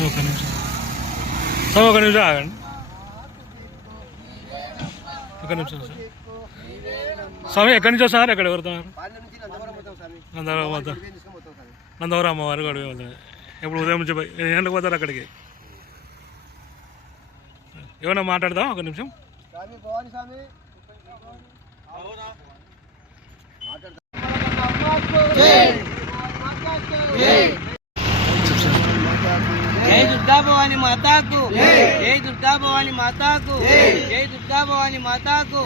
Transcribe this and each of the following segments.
ఒక నిమిషం సార్ ఒక నిమిషం ఆగండి ఒక నిమిషం సార్ స్వామి ఎక్కడి నుంచి వస్తున్నారు ఎక్కడ ఎవరుతున్నారు నందవరం పోతాం నందవరం పోతాం ఇవే అమ్మవారి కూడా వెళ్తారు ఎప్పుడు ఉదయం నుంచి పోయి- ఎన్ని గంటలకు పోతారు అక్కడికి ఏమైనా మాట్లాడదాం ఒక నిమిషం స్వామి భవాని స్వామి జై దుర్గా భవాని మాతాకు. జై. దుర్గా భవాని మాతాకు. జై. దుర్గా భవాని మాతాకు.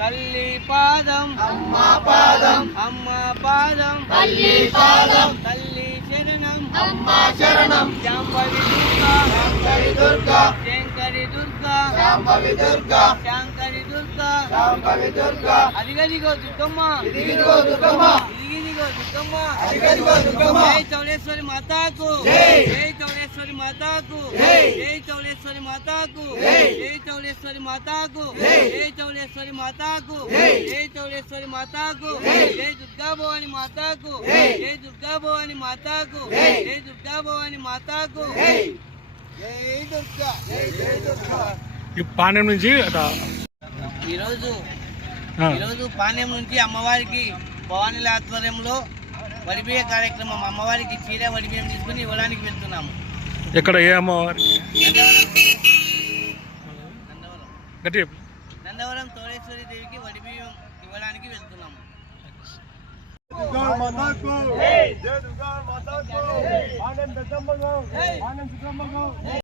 తల్లి పాదం. అమ్మ పాదం. అమ్మ పాదం. తల్లి పాదం. తల్లి శరణం. అమ్మ శరణం. శాంభవి దుర్గా. శాంభవి దుర్గా. శంకరి దుర్గా. శాంభవి దుర్గా. శంకరి దుర్గా. శాంభవి దుర్గా. అదిగదిగో దుర్గమ్మ. ఇదిగదిగో దుర్గమ్మ. ఇదిగదిగో దుర్గమ్మ. అదిగదిగో దుర్గమ్మ. జై చౌడేశ్వరి మాతాకు. జై చౌడేశ్వరి మాతాకు. జై. చౌడేశ్వరి మాతాకు. జై. చౌడేశ్వరి మాతాకు. జై. చౌడేశ్వరి మాతాకు. జై. చౌడేశ్వరి మాతాకు. జై. దుర్గా భవాని మాతాకు. జై. దుర్గా భవాని మాతాకు. జై. దుర్గా భవాని మాతాకు. జై. దుర్గా. జై జై దుర్గా. ఈ పాణ్యం నుంచి ఈరోజు ఈరోజు పాణ్యం నుంచి అమ్మవారికి భవానీల ఆధ్వర్యంలో వడిబియ్య కార్యక్రమం అమ్మవారికి చీర వడిబియ్యం తీసుకుని ఇవ్వడానికి వెళ్తున్నాము. ఎక్కడ ఏ అమ్మవారి? నందవరం నందవరం గట్టి. నందవరం తోడేశ్వరి దేవికి వడిబియ్యం ఇవ్వడానికి వెళ్తున్నాము.